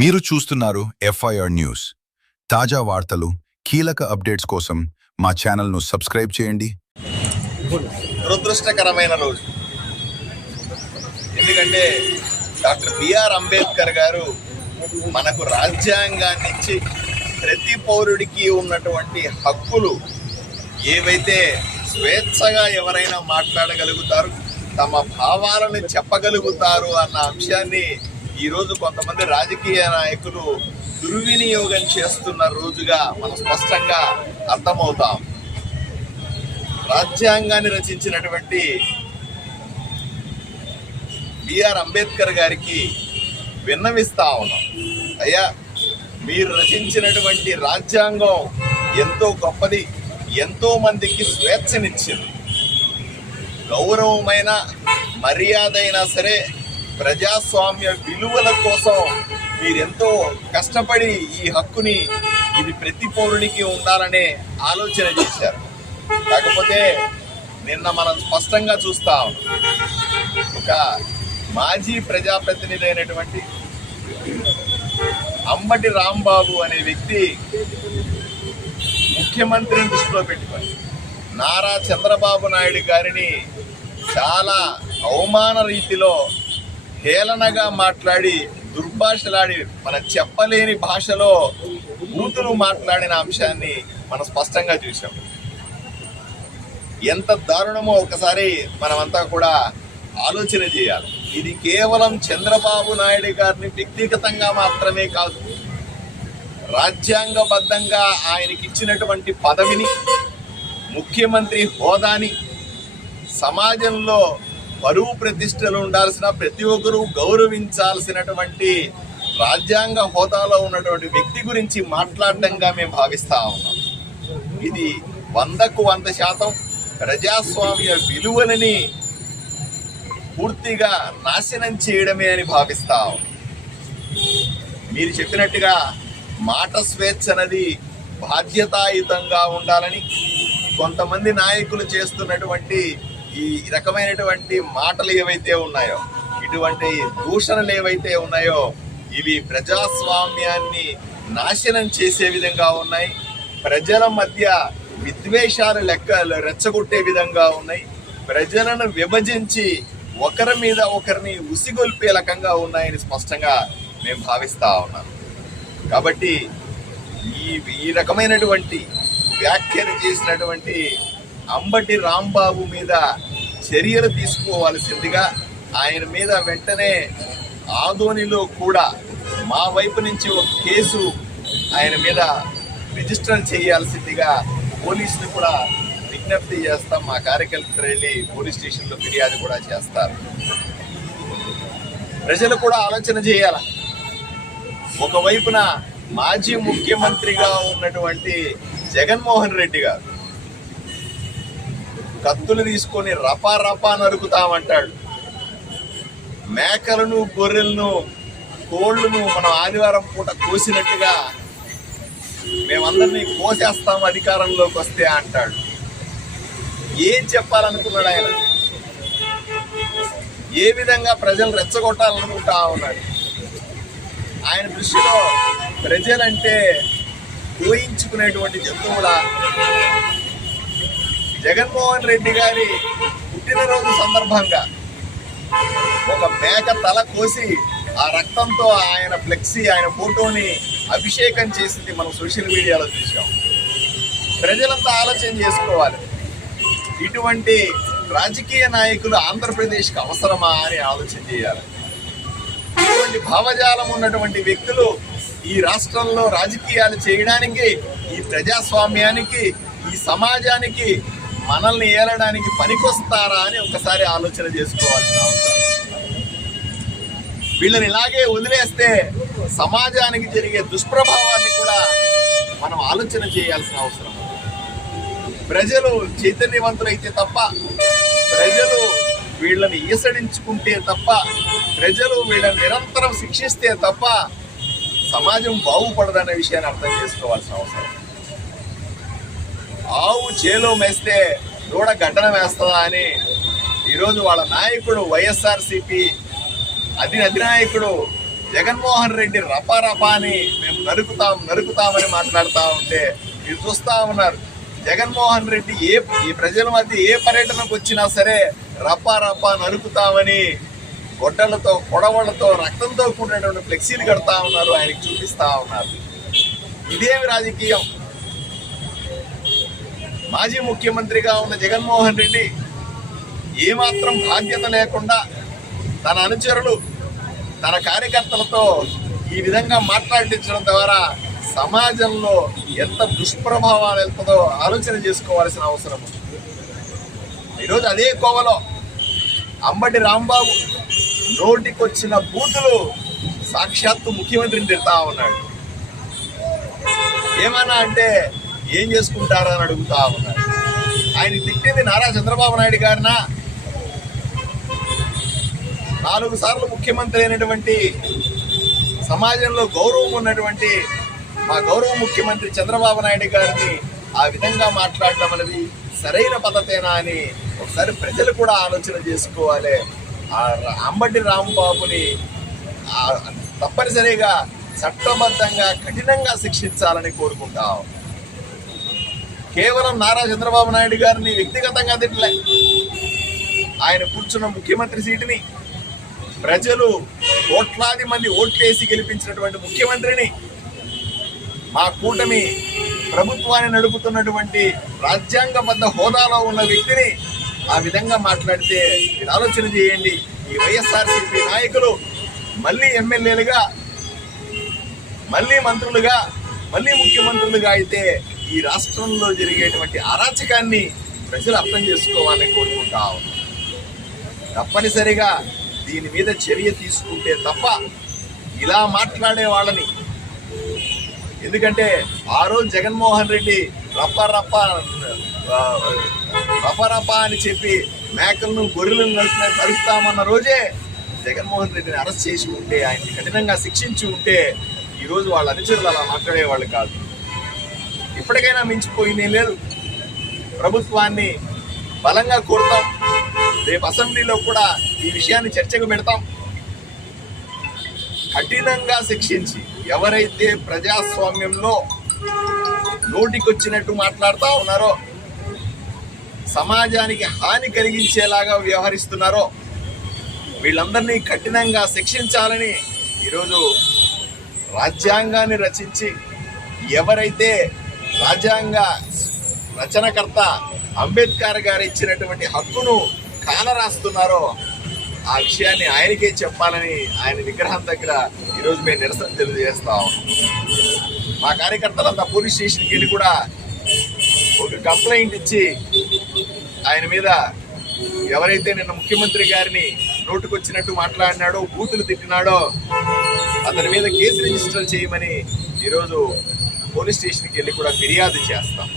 మీరు చూస్తున్నారు FIR news. తాజా వార్తలు, కీలక అప్డేట్స్ కోసం మా ఛానల్ను సబ్స్క్రైబ్ చేయండి. దురదృష్టకరమైన రోజు. ఎందుకంటే డాక్టర్ బిఆర్ అంబేద్కర్ గారు మనకు రాజ్యాంగాన్ని ఇచ్చి ప్రతి పౌరుడికి ఉన్నటువంటి హక్కులు ఏవైతే స్వేచ్ఛగా ఎవరైనా మాట్లాడగలుగుతారు, తమ భావాలను చెప్పగలుగుతారు అన్న అంశాన్ని ఈరోజు కొంతమంది రాజకీయ నాయకులు దుర్వినియోగం చేస్తున్న రోజుగా మనం స్పష్టంగా అర్థమవుతాం. రాజ్యాంగాన్ని రచించినటువంటి బిఆర్ అంబేద్కర్ గారికి విన్నవిస్తా ఉన్నాం, అయ్యా మీరు రచించినటువంటి రాజ్యాంగం ఎంతో గొప్పది, ఎంతో మందికి స్వేచ్ఛనిచ్చింది. గౌరవమైన మర్యాద అయినా సరే ప్రజాస్వామ్య విలువల కోసం మీరెంతో కష్టపడి ఈ హక్కుని ఇది ప్రతి పౌరునికి ఉండాలనే ఆలోచన చేశారు. కాకపోతే నిన్న మనం స్పష్టంగా చూస్తాం, ఒక మాజీ ప్రజాప్రతినిధి అయినటువంటి అంబటి రాంబాబు అనే వ్యక్తి ముఖ్యమంత్రిని దృష్టిలో పెట్టుకొని నారా చంద్రబాబు నాయుడు గారిని చాలా అవమాన రీతిలో హేళనగా మాట్లాడి, దుర్భాషలాడి, మన చెప్పలేని భాషలో బూతులు మాట్లాడిన అంశాన్ని మనం స్పష్టంగా చూసాం. ఎంత దారుణమో ఒకసారి మనమంతా కూడా ఆలోచన చేయాలి. ఇది కేవలం చంద్రబాబు నాయుడు గారిని వ్యక్తిగతంగా మాత్రమే కాదు, రాజ్యాంగబద్ధంగా ఆయనకి ఇచ్చినటువంటి పదవిని, ముఖ్యమంత్రి హోదాని, సమాజంలో పరువు ప్రతిష్టలు ఉండాల్సిన, ప్రతి ఒక్కరూ గౌరవించాల్సినటువంటి రాజ్యాంగ హోదాలో ఉన్నటువంటి వ్యక్తి గురించి మాట్లాడటంగా మేము భావిస్తా ఉన్నాం. ఇది 100కు 100% ప్రజాస్వామ్య విలువలని పూర్తిగా నాశనం చేయడమే అని భావిస్తాం. మీరు చెప్పినట్టుగా మాట స్వేచ్ఛ అనేది బాధ్యతాయుతంగా ఉండాలని కొంతమంది నాయకులు చేస్తున్నటువంటి ఈ రకమైనటువంటి మాటలు ఏవైతే ఉన్నాయో, ఇటువంటి దూషణలు ఏవైతే ఉన్నాయో, ఇవి ప్రజాస్వామ్యాన్ని నాశనం చేసే విధంగా ఉన్నాయి. ప్రజల మధ్య విద్వేషాలు రెచ్చగొట్టే విధంగా ఉన్నాయి. ప్రజలను విభజించి ఒకరి మీద ఒకరిని ఉసిగొల్పే రకంగా ఉన్నాయని స్పష్టంగా మేము భావిస్తా ఉన్నాం. కాబట్టి ఈ రకమైనటువంటి వ్యాఖ్యలు చేసినటువంటి అంబటి రాంబాబు మీద చర్యలు తీసుకోవాల్సిందిగా, ఆయన మీద వెంటనే ఆదోనిలో కూడా మా వైపు నుంచి ఒక కేసు ఆయన మీద రిజిస్టర్ చేయాల్సిందిగా పోలీసులు కూడా విజ్ఞప్తి చేస్తాం. మా కార్యకర్తలు వెళ్ళి పోలీస్ స్టేషన్లో ఫిర్యాదు కూడా చేస్తారు. ప్రజలు కూడా ఆలోచన చేయాల. ఒకవైపున మాజీ ముఖ్యమంత్రిగా ఉన్నటువంటి జగన్మోహన్ రెడ్డి గారు కత్తులు తీసుకొని రపా రపా నరుకుతామంటాడు. మేకలను, గొర్రెలను, కోళ్లను మనం ఆదివారం పూట కోసినట్టుగా మేమందరినీ కోసేస్తాం అధికారంలోకి వస్తే అంటాడు. ఏం చెప్పాలనుకున్నాడు ఆయన? ఏ విధంగా ప్రజలు రెచ్చగొట్టాలనుకుంటా ఉన్నాడు? ఆయన దృష్టిలో ప్రజలంటే కోయించుకునేటువంటి జంతువుల? జగన్మోహన్ రెడ్డి గారి పుట్టినరోజు సందర్భంగా ఒక మేక తల కోసి ఆ రక్తంతో ఆయన ఫ్లెక్సీ, ఆయన ఫోటోని అభిషేకం చేసింది మనం సోషల్ మీడియాలో చూసాం. ప్రజలంతా ఆలోచన చేసుకోవాలి, ఇటువంటి రాజకీయ నాయకులు ఆంధ్రప్రదేశ్కి అవసరమా అని ఆలోచన చేయాలి. ఇటువంటి భావజాలం ఉన్నటువంటి వ్యక్తులు ఈ రాష్ట్రంలో రాజకీయాలు చేయడానికి, ఈ ప్రజాస్వామ్యానికి, ఈ సమాజానికి, మనల్ని ఏలడానికి పనికొస్తారా అని ఒకసారి ఆలోచన చేసుకోవాల్సిన అవసరం. వీళ్ళని ఇలాగే వదిలేస్తే సమాజానికి జరిగే దుష్ప్రభావాన్ని కూడా మనం ఆలోచన చేయాల్సిన అవసరం. ప్రజలు చైతన్యవంతులైతే తప్ప, ప్రజలు వీళ్ళని ఈసడించుకుంటే తప్ప, ప్రజలు వీళ్ళని నిరంతరం శిక్షిస్తే తప్ప సమాజం బాగుపడదనే విషయాన్ని అర్థం చేసుకోవాల్సిన అవసరం. ఆవు చేలో మేస్తే దూడ గడ్డన వేస్తుందా అని ఈరోజు వాళ్ళ నాయకుడు వైఎస్ఆర్సీపీ అధినాయకుడు జగన్మోహన్ రెడ్డి రపారపా అని మేము నరుకుతామని మాట్లాడుతూ ఉంటే మీరు చూస్తా ఉన్నారు. జగన్మోహన్ రెడ్డి ఈ ప్రజల మధ్య ఏ పర్యటనకు వచ్చినా సరే రపారపా నరుకుతామని గొడ్డలతో కొడవళ్లతో రక్తంతో కూడినటువంటి ఫ్లెక్సీలు కడతా ఉన్నారు, ఆయనకి చూపిస్తా ఉన్నారు. ఇదేమి రాజకీయం? మాజీ ముఖ్యమంత్రిగా ఉన్న జగన్మోహన్ రెడ్డి ఏమాత్రం బాధ్యత లేకుండా తన అనుచరులు తన కార్యకర్తలతో ఈ విధంగా మాట్లాడించడం ద్వారా సమాజంలో ఎంత దుష్ప్రభావాలు వెళ్తుందో ఆలోచన చేసుకోవాల్సిన అవసరం ఉంది. ఈరోజు అదే కోవలో అంబటి రాంబాబు నోటికొచ్చిన బూతులు సాక్షాత్తు ముఖ్యమంత్రిని తిడతా ఉన్నాడు. ఏమన్నా అంటే ఏం చేసుకుంటారో అని అడుగుతా ఉన్నాడు. ఆయన తిట్టింది నారా చంద్రబాబు నాయుడు గారినా, 4 సార్లు ముఖ్యమంత్రి అయినటువంటి సమాజంలో గౌరవం ఉన్నటువంటి మా గౌరవ ముఖ్యమంత్రి చంద్రబాబు నాయుడు గారిని ఆ విధంగా మాట్లాడడం అనేది సరైన పద్ధతేనా అని ఒకసారి ప్రజలు కూడా ఆలోచన చేసుకోవాలి. ఆ అంబటి రాంబాబుని తప్పనిసరిగా చట్టబద్ధంగా కఠినంగా శిక్షించాలని కోరుకుంటాం. కేవలం నారా చంద్రబాబు నాయుడు గారిని వ్యక్తిగతంగా తిట్టలే, ఆయన కూర్చున్న ముఖ్యమంత్రి సీటుని ప్రజలు కోట్లాది మంది ఓట్లేసి గెలిపించినటువంటి ముఖ్యమంత్రిని, మా కూటమి ప్రభుత్వాన్ని నడుపుతున్నటువంటి రాజ్యాంగబద్ధ హోదాలో ఉన్న వ్యక్తిని ఆ విధంగా మాట్లాడితే మీరు ఆలోచన చేయండి. ఈ వైఎస్ఆర్సీపీ నాయకులు మళ్ళీ ఎమ్మెల్యేలుగా, మళ్ళీ మంత్రులుగా, మళ్ళీ ముఖ్యమంత్రులుగా అయితే ఈ రాష్ట్రంలో జరిగేటువంటి అరాచకాన్ని ప్రజలు అర్థం చేసుకోవాలని కోరుకుంటాం. తప్పనిసరిగా దీని మీద చర్య తీసుకుంటే తప్ప ఇలా మాట్లాడే వాళ్ళని, ఎందుకంటే ఆ రోజు జగన్మోహన్ రెడ్డి రప్ప అని చెప్పి మేకలను గొర్రెలను నడుపుతామన్న రోజే జగన్మోహన్ రెడ్డిని అరెస్ట్ చేసి ఉంటే, ఆయన్ని కఠినంగా శిక్షించి ఉంటే ఈరోజు వాళ్ళ అనుచరులు అలా మాట్లాడేవాళ్ళు కాదు. ఇప్పటికైనా మించిపోయిందేం లేదు. ప్రభుత్వాన్ని బలంగా కోరుతాం. రేపు అసెంబ్లీలో కూడా ఈ విషయాన్ని చర్చకు పెడతాం. కఠినంగా శిక్షించి ఎవరైతే ప్రజాస్వామ్యంలో నోటికొచ్చినట్టు మాట్లాడుతూ ఉన్నారో, సమాజానికి హాని కలిగించేలాగా వ్యవహరిస్తున్నారో వీళ్ళందరినీ కఠినంగా శిక్షించాలని ఈరోజు రాజ్యాంగాన్ని రచించి ఎవరైతే రాజ్యాంగ రచనకర్త అంబేద్కర్ గారు ఇచ్చినటువంటి హక్కును కానరాస్తున్నారో ఆ విషయాన్ని ఆయనకే చెప్పాలని ఆయన విగ్రహం దగ్గర ఈరోజు మేము నిరసన తెలియజేస్తాం. మా కార్యకర్తలంతా పోలీస్ స్టేషన్కి వెళ్ళి కూడా ఒక కంప్లైంట్ ఇచ్చి ఆయన మీద ఎవరైతే నిన్న ముఖ్యమంత్రి గారిని నోటుకొచ్చినట్టు మాట్లాడినాడో, బూతులు తిట్టినాడో అతని మీద కేసు రిజిస్టర్ చేయమని ఈరోజు పోలీస్ స్టేషన్కి వెళ్ళి కూడా ఫిర్యాదు చేస్తాం.